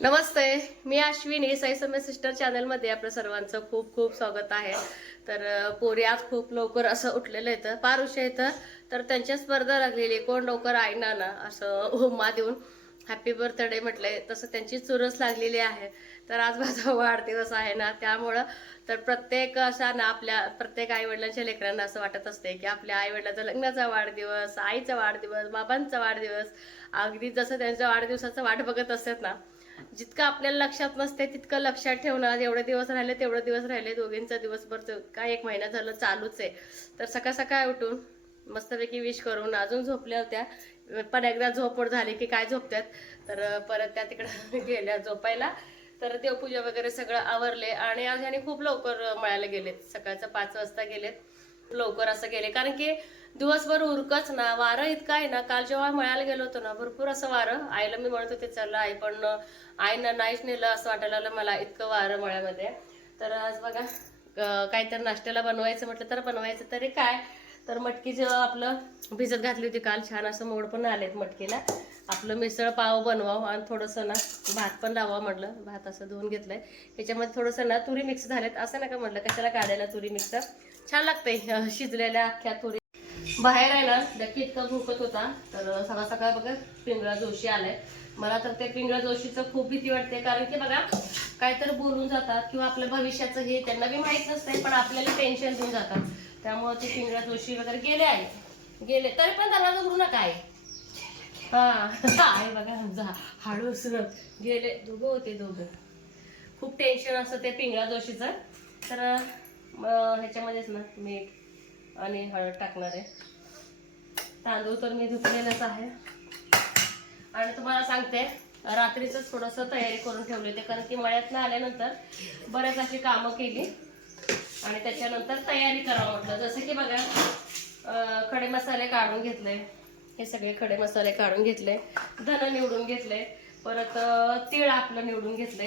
नमस्ते मी अश्विनी साई समय सिस्टर चॅनलमध्ये आपलं सर्वांचं खूप खूप स्वागत आहे. तर पोरी आज खूप लवकर असं उठलेलं येतं पार उशा येतं तर त्यांच्या स्पर्धा लागलेली कोण लवकर आईना ना असं उमा देऊन हॅपी बर्थडे म्हटलंय. तसं त्यांची चुरस लागलेली आहे. तर आज माझा वाढदिवस आहे ना त्यामुळं तर प्रत्येक असा ना आपल्या प्रत्येक आई वडिलांच्या लेकरांना असं वाटत असते की आपल्या आई वडिलांचा लग्नाचा वाढदिवस आईचा वाढदिवस बाबांचा वाढदिवस अगदी जसं त्यांच्या वाढदिवसाचं वाट बघत असतात ना जितकं आपल्याला लक्षात नसते तितकं लक्षात ठेवणं एवढे दिवस राहिले तेवढे दिवस राहिले. दोघींचा दिवसभर तर काय एक महिना झालं चालूच आहे. तर सकाळ सकाळ उठून मस्तपैकी विश करून अजून झोपल्या होत्या. पण एकदा झोपड झाली की काय झोपत्यात? तर परत त्या तिकडं गेल्या झोपायला. तर देवपूजा वगैरे सगळं आवरले आणि आज ह्याने खूप लवकर मळायला गेलेत. सकाळचं पाच वाजता गेलेत. लवकर असं गेले. कारण की दिवसभर उरकच ना वारं इतकं आहे ना काल जेव्हा मळायला गेलो होतो ना भरपूर असं वारं. आईला मी म्हणत होते चला आई पण आईनं नाहीच नेलं असं वाटायला लागलं मला इतकं वारं मळ्यामध्ये. तर आज बघा काहीतरी नाश्त्याला बनवायचं म्हटलं तर बनवायचं तरी काय? तर मटकी जेव्हा आपलं भिजत घातली होती काल छान असं मोड पण आलेत मटकीला. आपलं मिसळ पाव बनवावं आणि थोडंसं ना भात पण लावावं म्हटलं. भात असं धुवून घेतलंय. त्याच्यामध्ये थोडंसं ना तुरी मिक्स झालेत. असं नका म्हटलं कशाला काढायला तुरी मिक्स? छान लागतंय शिजलेल्या अख्ख्या तुरी. बाहेर आहे ना नक्की इतका भुकत होता. तर सकाळ सकाळ बघा पिंगळा जोशी आलाय. मला तर ते पिंगळा जोशीचं खूप भीती वाटते कारण की बघा काहीतरी बोलून जातात किंवा आपल्या भविष्याचं हे त्यांना बी माहीत नसते पण आपल्याला टेन्शन देऊन जातात. त्यामुळे ते पिंगळा जोशी वगैरे गेले आहे. गेले तरी पण त्यांना घबरू नका आहे हा आहे बघा हाडू सुरत गेले दोघं होते दोघं. खूप टेन्शन असतं ते पिंगळा जोशीचं. तर ह्याच्यामध्येच ना मीठ आणि हळद टाकणार आहे. तांदूळ तर मी धुतलेलंच आहे. आणि तुम्हाला सांगते रात्रीच थोडस तयारी करून ठेवली होती कारण की मळ्यातनं आल्यानंतर बऱ्याच अशी कामं केली. आणि त्याच्यानंतर तयारी करावं म्हटलं. जसं की बघा खडे मसाले काढून घेतले. हे सगळे खडे मसाले काढून घेतले. धन निवडून घेतले. परत तीळ आपलं निवडून घेतले.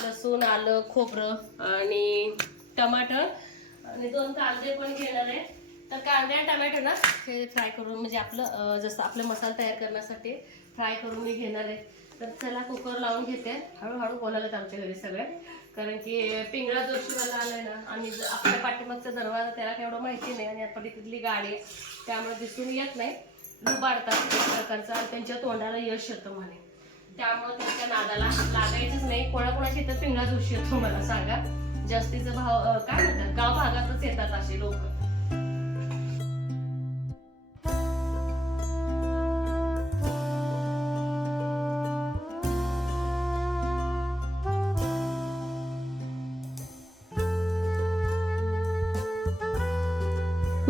लसूण आलं खोबरं आणि टमाटर. आणि दोन कांदे पण घेणार आहे. तर कांदे आणि टमॅटो ना हे फ्राय करून म्हणजे आपलं जसं आपलं मसाला तयार करण्यासाठी फ्राय करून मी घेणार आहे. तर चला कुकर लावून घेते. हळूहळू बोलायला आमच्या घरी सगळे. कारण की पिंगळा जोशीवाला आलाय ना आणि आपल्या पाठीमागचा दरवाजा त्याला एवढं माहिती नाही आणि आपण तिथली गाडी त्यामुळे दिसून येत नाही. लुबाडतात एक प्रकारचं आणि त्यांच्या तोंडाला यश येतं म्हणे. त्यामुळे त्यांच्या नादाला लागायचंच नाही. कोणाकोणाची इथं पिंगळा जोशी येतो मला सांगा. जास्तीचं भाव काय म्हणतात? गाव भागातच येतात असे लोक.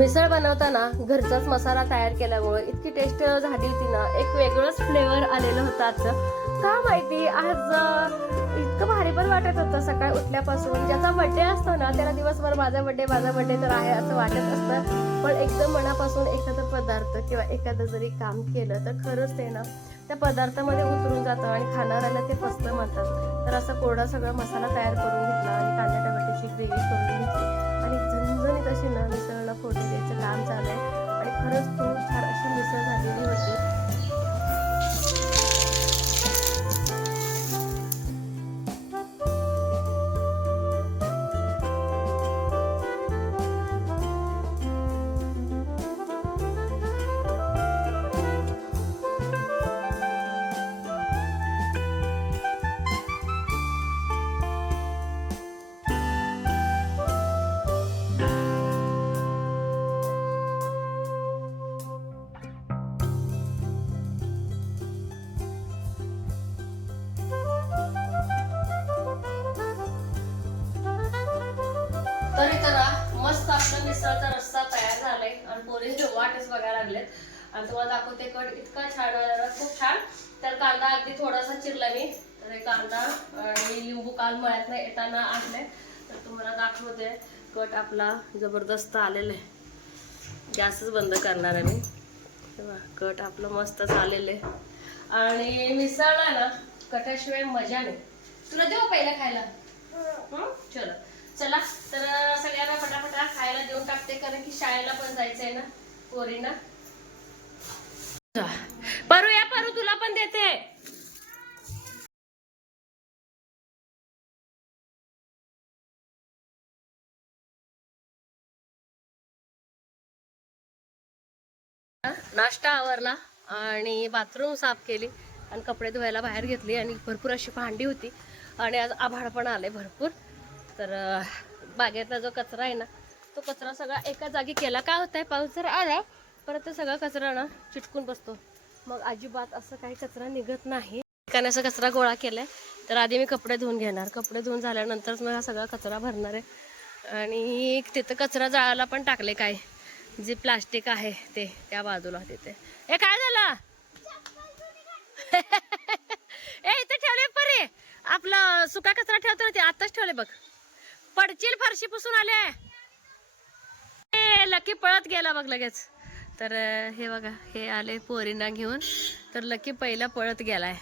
मिसळ बनवताना घरचाच मसाला तयार केल्यामुळे इतकी टेस्ट झाली होती ना एक वेगळंच फ्लेवर आलेलं होतं आजचं. का माहिती? आज इतकं भारी पण वाटत होतं. सकाळी उठल्यापासून ज्याचा बड्डे असतो ना त्याला दिवसभर माझा बड्डे माझा बड्डे तर आहे असं वाटत असतं. पण एकदम मनापासून एखादा पदार्थ किंवा एखादं जरी काम केलं तर खरंच ते ना त्या पदार्थामध्ये उतरून जातं आणि खाणाऱ्याला ते पसलं म्हणतात. तर असं कोरडा सगळा मसाला तयार करून घेतला आणि कांदा टमाट्याची ग्रेव्ही करून घेतली. तशी ना मिसळला फोटो द्यायचं काम चालू आहे. आणि खरंच खूप छान अशी मिसळ झालेली होती. तुम्हाला दाखवते कट इतका छान आलेला खूप छान. तर कांदा अगदी थोडासा चिरला मी. तर हे कांदा आणि लिंबू काल मळ्यात नाही येताना आणले तर तुम्हाला दाखवते. कट आपला जबरदस्त आलेला आहे. गॅसच बंद करणार आहे मी. कट आपलं मस्तच आलेलं आहे. आणि मिसळला ना कटाशिवाय मजा नाही. तुला देऊ पहिला खायला? हं? चलो. चला. तर सगळ्यांना फटाफटा खायला देऊन टाकते कारण की शाळेला पण जायचंय ना पोरींना. परू या परू तुला पण देते. नाश्ता आवरला आणि बाथरूम साफ केली आणि कपडे धुवायला बाहेर घेतली आणि भरपूर अशी भांडी होती आणि आज आभाळ पण आले भरपूर. तर बागेतला जो कचरा आहे ना तो कचरा सगळा एका जागी केला. काय होत आहे पाऊस जर आला परत तो सगळा कचरा ना चिटकून बसतो. मग अजिबात असं काही कचरा निघत नाही. ठिकाणी असा कचरा गोळा केलाय तर आधी मी कपडे धुवून घेणार. कपडे धुवून झाल्यानंतरच मग हा सगळा कचरा भरणार आहे. आणि तिथं कचरा जाळायला पण टाकले काय? जे प्लास्टिक आहे ते त्या बाजूला तिथे. ए काय झालं? ए इथे ठेवले परे. आपला सुका कचरा ठेवतो ना ते आताच ठेवले बघ. पडचील फरशी पुसून आले. ए लकी पळत गेला बघ लगेच. तर हे बघा हे आले पोरींना घेऊन. तर लकी पहिला पळत गेलाय.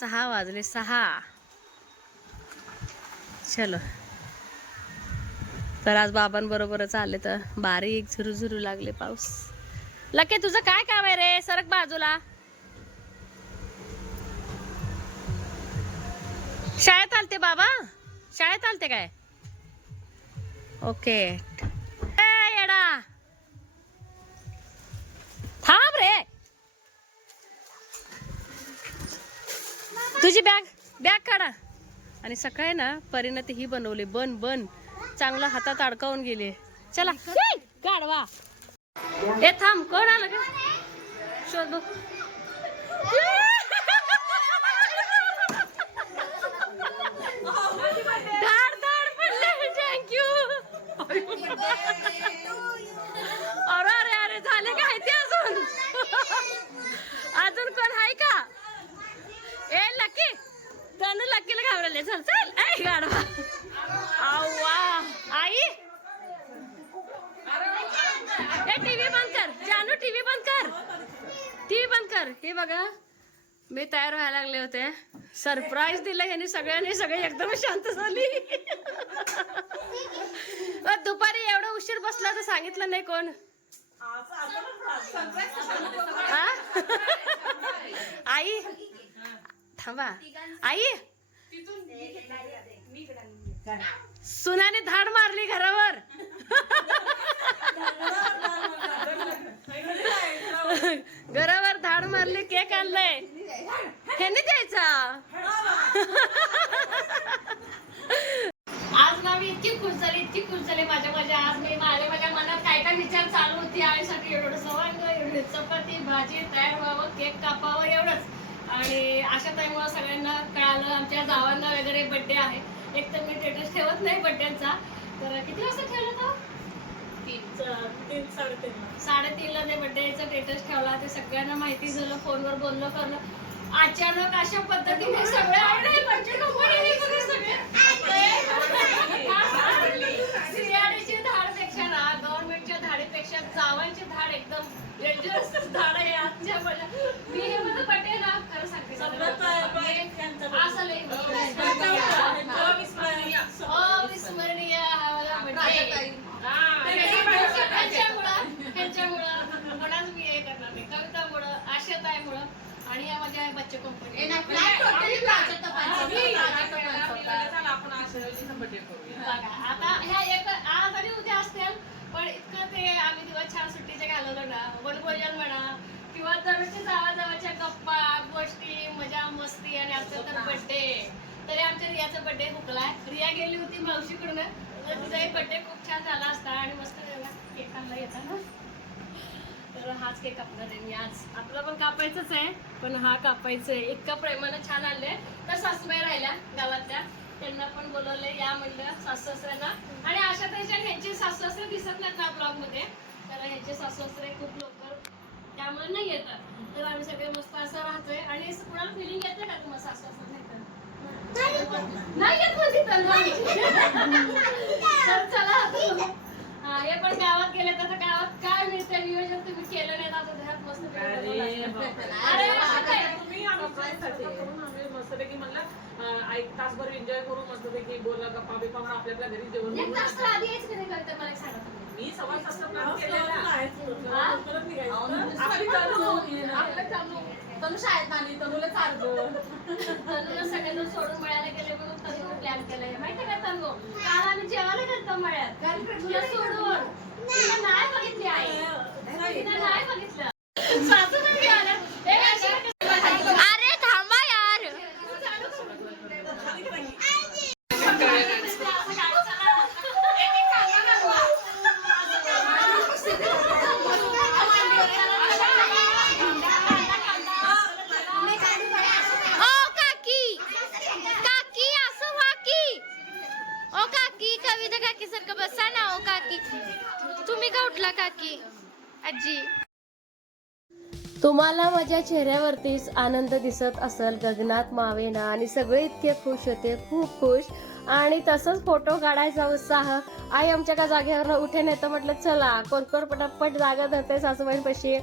सहा वाजले सहा. चलो. तर आज बाबांबरोबरच आले तर बारीक झुरू झुरू लागले पाऊस. लके तुझं काय काम आहे रे? सरक बाजूला. शाळेत आलते बाबा? शाळेत आलते काय? ओके. ए, येडा. थांब रे. तुझी बॅग बॅग काढा. आणि सकाळी ना परिणती ही बनवली. बन बन. चांगलं हातात अडकावून गेले. चला. काढवा हे थांब कोण आलं का शोध बघ. थँक्यू अरे अरे अरे झाले काय ते अजून अजून कोण आहे का ए लकी तनु लकीला घाबरले चल चल ऐ गाडवा आव्वा आई ए टीव्ही बंद कर जानू टीव्ही बंद कर टीव्ही बंद कर हे बघा मी तयार व्हायला लागले होते. सरप्राईज दिलं ह्यांनी सगळ्यांनी सगळे एकदम शांत झाली. दुपारी एवढं उशीर बसला तर सांगितलं नाही कोण? आई? थांबा. आई? सुनाने धाड मारली घरावर. घरावर मारले केक आणलाय. ह्याने द्यायचा? आज ना मी इतकी खुश झाली इतकी खुश झाली माझ्या माझ्या आज मी माझ्या माझ्या मनात काय काय विचार चालू होती आईसाठी एवढं सवांग एवढी चपाती भाजी तयार व्हावं केक कापावं एवढंच. आणि अशा टाईमवर सगळ्यांना कळालं आमच्या जावांना वगैरे बड्डे आहे. एक तर मी स्टेटस ठेवत नाही बड्डेचा तर किती वाजता ठेवलं तो साडेतीनला ते बड्डेचा स्टेटस ठेवला ते सगळ्यांना माहिती झालं फोनवर बोलणं करणं. अचानक अशा पद्धतीने सगळे सियाडीची धाडपेक्षा ना गव्हर्नमेंटच्या धाडीपेक्षा जावांची धाड एकदम डेंजरस धाड आहे आजच्या मी हे माझं बड्डे ना खरं सांगते असं लई अविस्मरणीय हा माझा birthday. ह्यांच्यामुळं कोणाच मी हे करणार नाही. कवितामुळं आशाताईमुळं आणि या माझ्या बच्चे कंपनी आता ह्या एक आज आणि उद्या असतील पण इतकं ते आम्ही दिवस छान सुट्टीचे घालवलं ना. वनभोजन म्हणा किंवा दररोजच्या गप्पा गोष्टी मजा मस्ती आणि आता तर बर्थडे तरी आमच्या रियाचा बर्थडे हुकलाय. रिया गेली होती मावशीकडून. तर तिचा एक बर्थडे खूप छान झाला असता आणि मस्त केक आणला येताना. तर हाच केक कापणार आहे मी आज आपला पण कापायचंच आहे पण हा कापायचा आहे इतका प्रेमानं छान आणले तर सासूबाई राहिल्या गावातल्या. त्यांना पण बोलवले या म्हणलं सासू सासऱ्यांना आणि अशा त्याच्या ह्यांचे सासू सासरे दिसत नाहीत ना ब्लॉगमध्ये तर ह्यांचे सासू सासरे खूप लवकर त्यामुळे नाही येतात. तर आम्ही सगळे मस्त असं राहतोय. आणि कुणाला फिलिंग येते का तुम्हाला सासू सासरे नाही येत. म्हणते तर तर चला हा, पण गावात गेले तर आता गावात काय मिळतं? नियोजन तुम्ही केलं नाही आता घरात मस्त मस्तपैकी म्हणलं एक तासभर एन्जॉय करू मस्तपैकी बोला गप्पा बिप्पा म्हणून घरी जेवण एक. तास आधी यायचं नाही मला सांगा. मी सव्वा तासचा प्लॅन केलेला हा? आपली चालू आपलं चालू तनु शाळेत नाही तनुला चालतो तनुला सगळ्यांना सोडून मळ्याला गेले म्हणून तनु प्लॅन केलाय. माहिती का तनु? काल आम्ही जेवायला गेलतो मळ्यात. तुला सोडून. तिला नाही बघितली आई. तिला नाही बघितलं. सासू नाही आल्या. ए, अशी- अरे थांबा यार ओ काकी काकी असं व्हा की ओ काकी कविता काकी सारखं बसा ना ओ काकी तुम्ही का उठला काकी आजी तुम्हाला माझ्या चेहऱ्यावरतीच आनंद दिसत असेल. गगनात मावेना आणि सगळे इतके खुश होते. खूप खुश. आणि तसंच फोटो काढायचा उत्साह. आई आमच्या का जागेवर उठे नाही तर म्हटलं चला कोण कोण पटापट जागा धरते सासूबाईंपाशी.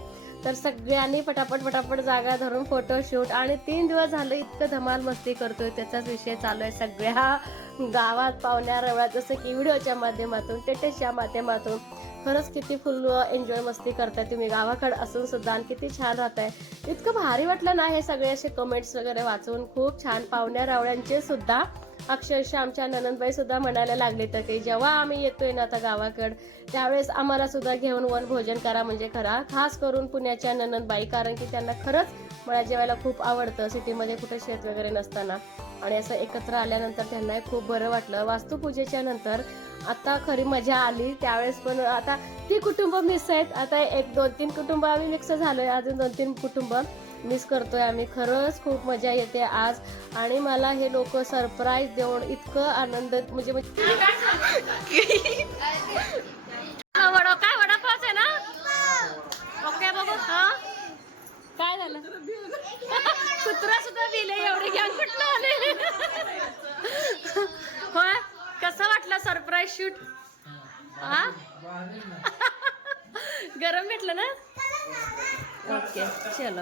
तर सगळ्यांनी पटापट पटापट जागा धरून फोटोशूट आणि तीन दिवस झालं इतकं धमाल मस्ती करतोय. त्याचाच विषय चालू आहे सगळ्या. गावात पाहुण्या रवळ्यात जसं की व्हिडिओच्या माध्यमातून टेटेसच्या माध्यमातून खरंच किती फुल एन्जॉय मस्ती करताय तुम्ही. गावाकडे असून सुद्धा आणि किती छान राहताय. इतकं भारी वाटलं ना हे सगळे असे कमेंट्स वगैरे वाचून. खूप छान. पाहुण्या रावळ्यांचे सुद्धा अक्षरशः आमच्या ननंदबाई सुद्धा म्हणायला लागले तर ते जेव्हा आम्ही येतोय ना आता गावाकड त्यावेळेस आम्हाला सुद्धा घेऊन वन भोजन करा म्हणजे खरा. खास करून पुण्याच्या ननंदबाई कारण की त्यांना खरंच मला जेवायला खूप आवडतं सिटीमध्ये कुठे शेत वगैरे नसताना. आणि असं एकत्र आल्यानंतर त्यांना खूप बरं वाटलं. वास्तुपूजेच्या नंतर आता खरी मजा आली. त्यावेळेस पण आता ती कुटुंब मिस आहेत. आता एक दोन तीन कुटुंब आम्ही मिक्स झालोय. अजून दोन तीन कुटुंब मिस करतोय आम्ही. खरंच खूप मजा येते आज. आणि मला हे लोक सरप्राईज देऊन इतकं आनंद म्हणजे काय वडापावच आहे ना ओके बघू हा झालं. कुत्रा सुद्धा बिले एवढे घ्या कुठलं आले? होय? कसं वाटलं सरप्राईज शूट हा? गरम भेटलं ना? ओके चलो.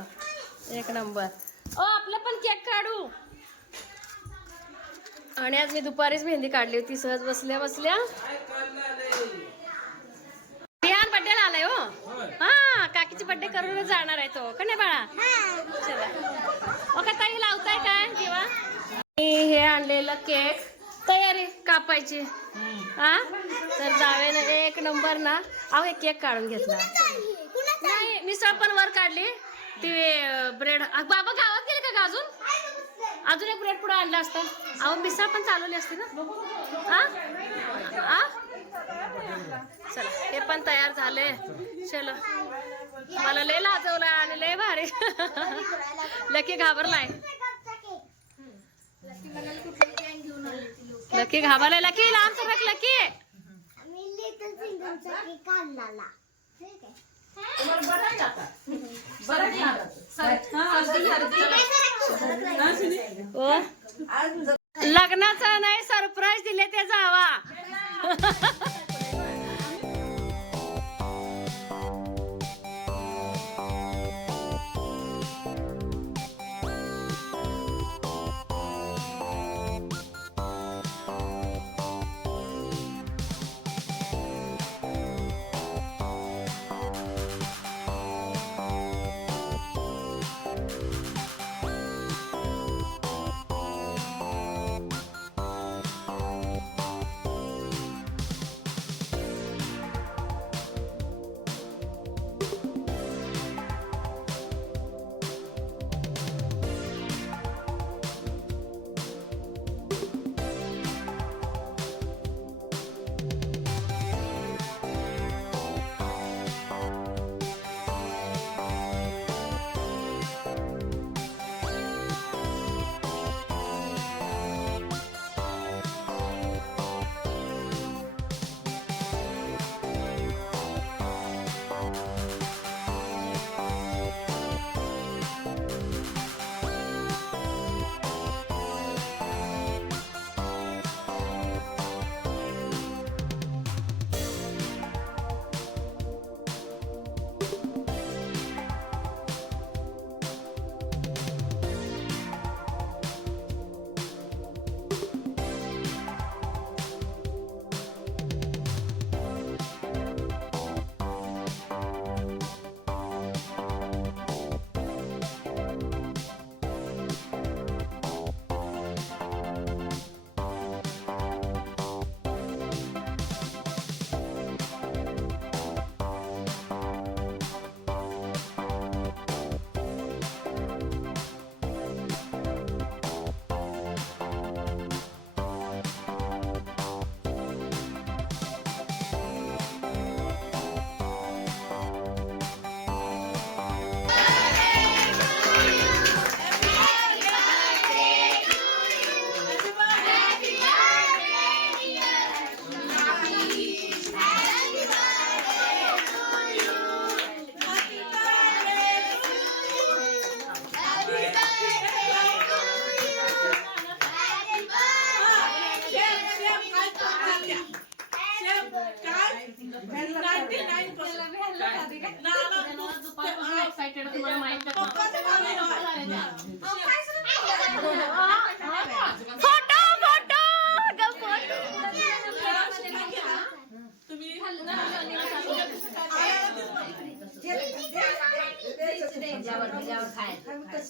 एक नंबर. ओ आपलं पण केक काढू. आणि आज मी दुपारीच मेहंदी काढली होती सहज बसल्या बसल्या रियान बड्डेला आलाय हो. हा? काकीची बर्थडे करून जाणार आहे तो का नाही बाळा? चला. ओके ताई लावताय काय किंवा मी हे आणलेलं केक. तयारी कापायची. हा तर जावेनं एक नंबर ना अहो हे केक काढून घेतला. नाही मिसळ पण वर काढली. ती ब्रेड बाबा गावात गेले का अजून? अजून एक ब्रेड पुढे आणला असता. अहो मिसळ पण चालवली असते ना. हा हा चला हे पण तयार झाले. चलो. मला लय लाजवलं आणि लय भारी. लकी घाबरलाय. लकी घाबरलाय. लकी लांब सरक लकी. लग्नाचा नाही सरप्राईज दिले ते जावा.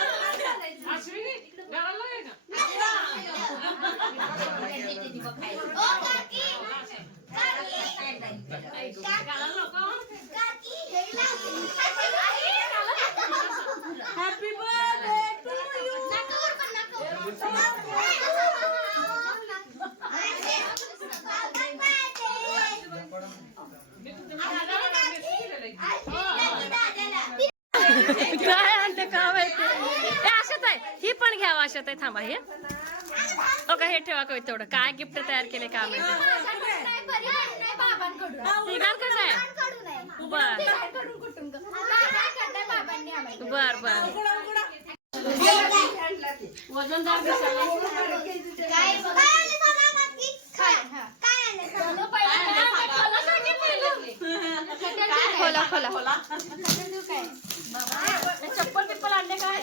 अश्विनी, घराला ये का? घालायला नको? हॅपी बर्थडे टू यू मी तुमच्या दादाला काय message केलेला आहे? काय आणलं का माहिती हे अशात आहे ही पण घ्यावं अशात आहे थांबा हे. ओके हे ठेवा कवी तेवढं. काय गिफ्ट तयार केले का माहिती बर. बर बर. वजनदार दिसायला. खोला. खोला. चप्पल पिप्पल आणले काय?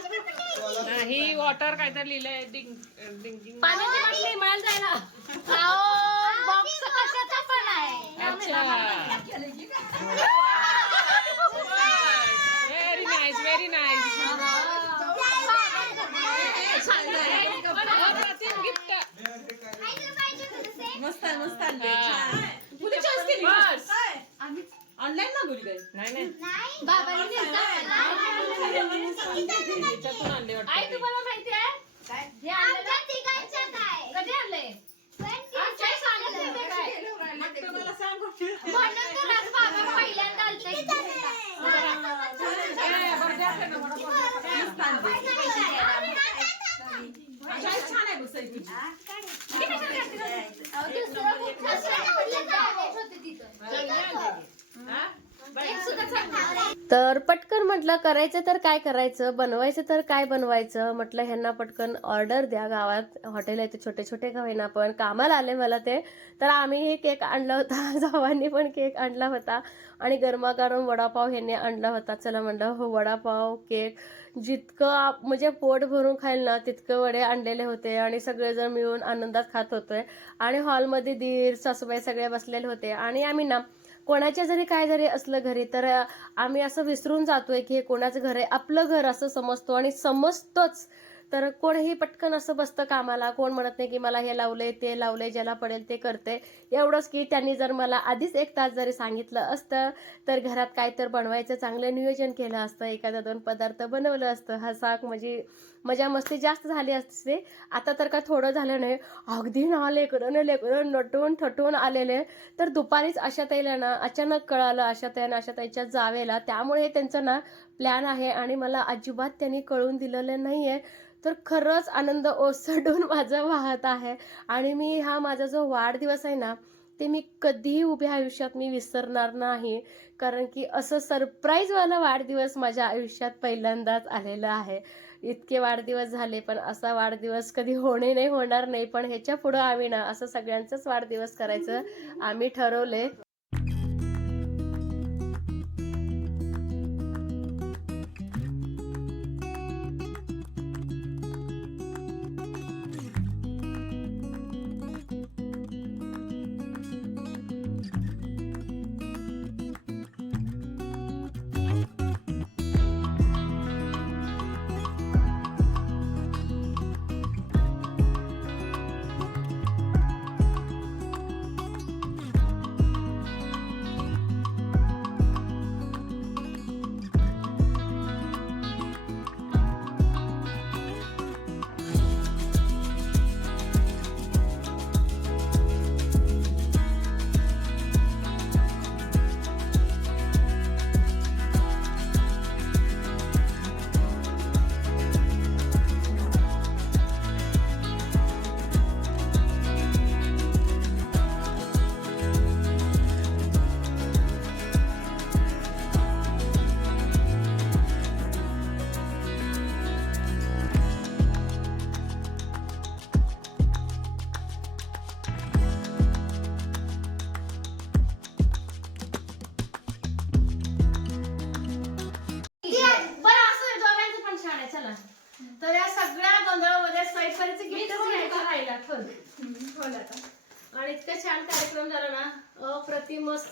ही वॉटर काय तर लिहिलंय डिंग डिंगिंग पाण्याची बाटली मिळायला जायला. बॉक्स कशाचा? अच्छा. Very nice very nice gift मस्त आहे मस्त बस. ऑनलाईन मागवली काय नाही वाटतं ते. तुम्हाला माहिती आहे? हे आणलेलं? कधी आणलंय सांगत होते काय म्हणून तर आज बाबा पहिल्यांदा आलते ए, बरं द्या त्यांना वडापाव द्या. छान आहे बघ सई तुझी दुसरं खूप होते तिथं हा? एक सुद्धा चांगलं नाही. तर पटकन म्हटलं करायचं तर काय करायचं? बनवायचं तर काय बनवायचं? म्हटलं ह्यांना पटकन ऑर्डर द्या गावात. हॉटेल आहे ते छोटे छोटे का होईना पण कामाला आले मला ते. तर आम्ही हे केक आणला होता. जावांनी पण केक आणला होता. आणि गरमागरम वडापाव ह्यांनी आणला होता. चला म्हणलं हो वडापाव केक जितकं म्हणजे पोट भरून खाईल ना तितकं वडे आणलेले होते. आणि सगळेजण मिळून आनंदात खात होतोय. आणि हॉलमध्ये दीर सासूबाई सगळे बसलेले होते. आणि आम्ही ना कोणाच्या जरी काय जरी असलं घरी तर आम्ही असं विसरून जातोय की हे कोणाचं घर आहे? आपलं घर असं समजतो आणि समजतोच. तर कोणीही पटकन असं बसतं कामाला. कोण म्हणत नाही की मला हे लावलंय ते लावलंय ज्याला पडेल ते करते एवढंच की त्यांनी जर मला आधीच एक तास जरी सांगितलं असतं तर घरात काय तर बनवायचं चांगलं नियोजन केलं असतं. एखादा दोन पदार्थ बनवलं असतं. हसाक म्हणजे मजा मस्ती जास्त झाली असते. आता तर काय थोडं झालं नाही. अगदी ना लेकरं ना लेकरं नटून थटून आलेले. तर दुपारीच आशाताईला ना अचानक कळालं अशा ताईनं अशा ताईच्या जावेला. त्यामुळे हे त्यांचं ना प्लॅन आहे आणि मला अजिबात त्यांनी कळून दिलेलं नाही आहे तर खरंच आनंद ओसडून माझं वाहत आहे. आणि मी हा माझा जो वाढदिवस आहे ना ते मी कधीही उभ्या आयुष्यात मी विसरणार नाही. कारण की असं सरप्राईजवाला वाढदिवस माझ्या आयुष्यात पहिल्यांदाच आलेला आहे. इतके वाढदिवस झाले पण असा वाढदिवस कधी होणे नाही होणार नाही. पण ह्याच्या पुढं आम्ही ना असं सगळ्यांचाच वाढदिवस करायचं आम्ही ठरवले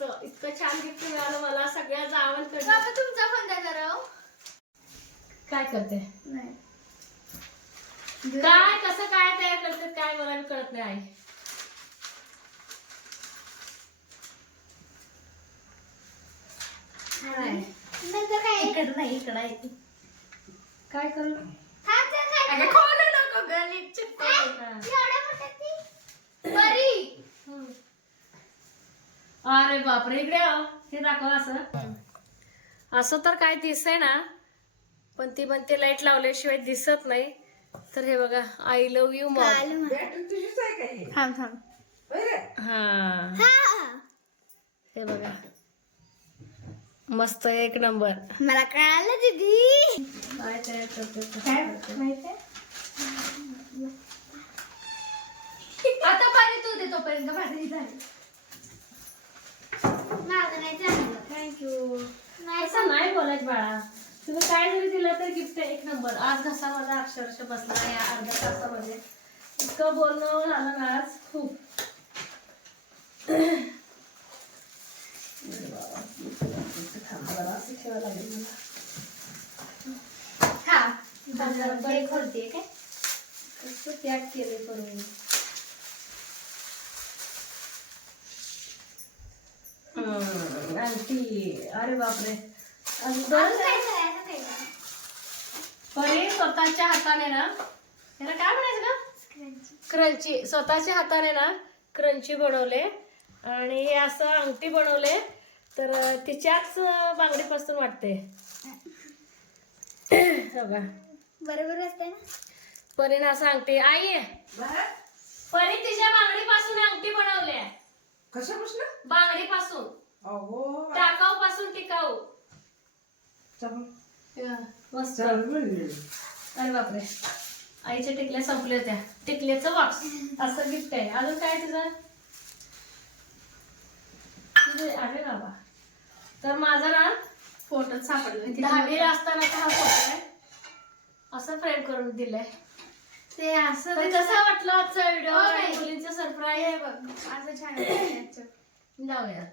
मस्त इतकं छान गिफ्ट मिळालं मला सगळ्या जावांकडे बाबा तुमचा फोन द्या जरा हो. काय करते काय कसं काय तयार करते काय मला कळत नाही आई काय? नंतर काय इकडं नाही इकडं आहे काय करू जरा काय अगं खोलू नको. हा. ती परी हम्म. अरे बापरे इकडे हो. हे दाखव असं. असं तर काय दिसतंय ना पण ती म्हणते लाइट लावल्याशिवाय दिसत नाही. तर हे बघा आय लव्ह यू मॉम थांब थांब. हा. हा. हे बघा. मस्त एक नंबर मला कळालं दीदी. काय तयार करते काय माहितीये आता पाणी तू दे तोपर्यंत भाजी झाली. माझं नाही चांगलं थँक्यू असं नाही बोलायचं बाळा. तुम्ही काय जरी दिलं तर गिफ्ट एक नंबर आज घसा माझा अक्षरशः बसला या अर्ध्या तासामध्ये. इतकं बोलणं झालं ना आज खूप. हा बरे खोलते काय? त्याग केले करून. आणखी अरे बापरे? परी स्वतःच्या हाताने ना त्याला काय म्हणायचं का क्रंची स्वतःच्या हाताने ना क्रंची बनवले आणि हे असं अंगठी बनवले तर तिच्याच बांगडीपासून वाटते हो बरोबर असते ना? परीने असं अंगठी आई! परी तिच्या बांगडीपासून अंगठी बनवली कशापासून? बांगडीपासून. अहो टाकाऊ. पासून टिकाऊ मस्त. अरे बापरे. आईच्या टिकल्या संपल्या होत्या. टिकल्याचं बॉक्स असं गिफ्ट आहे. अजून काय तुझं? तुझे अरे बाबा. तर माझा ना फोटो सापडला. दहावीला असतानाचा हा फोटो आहे. असं फ्रेम करून दिलंय. ते असं तर कसं वाटलं आजचा व्हिडिओ. मुलींचं हे सरप्राईज बघ असं छान. जाऊया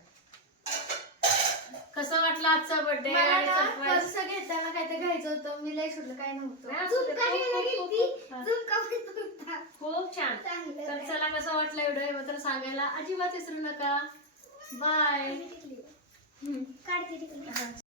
कसं वाटलं आजचा बर्थडे मला आणि ना सरप्राईज पर्स घेताना काय ते घ्यायचं होतं. मी लय शोधलं काय नव्हतं. झुमका घ्यायला गेलती. झुमका पण नव्हता. खूप छान. चांगलं तर. चला कसं वाटलं व्हिडिओ मात्र सांगायला? अजिबात विसरू नका. बाय काढते तिकडे.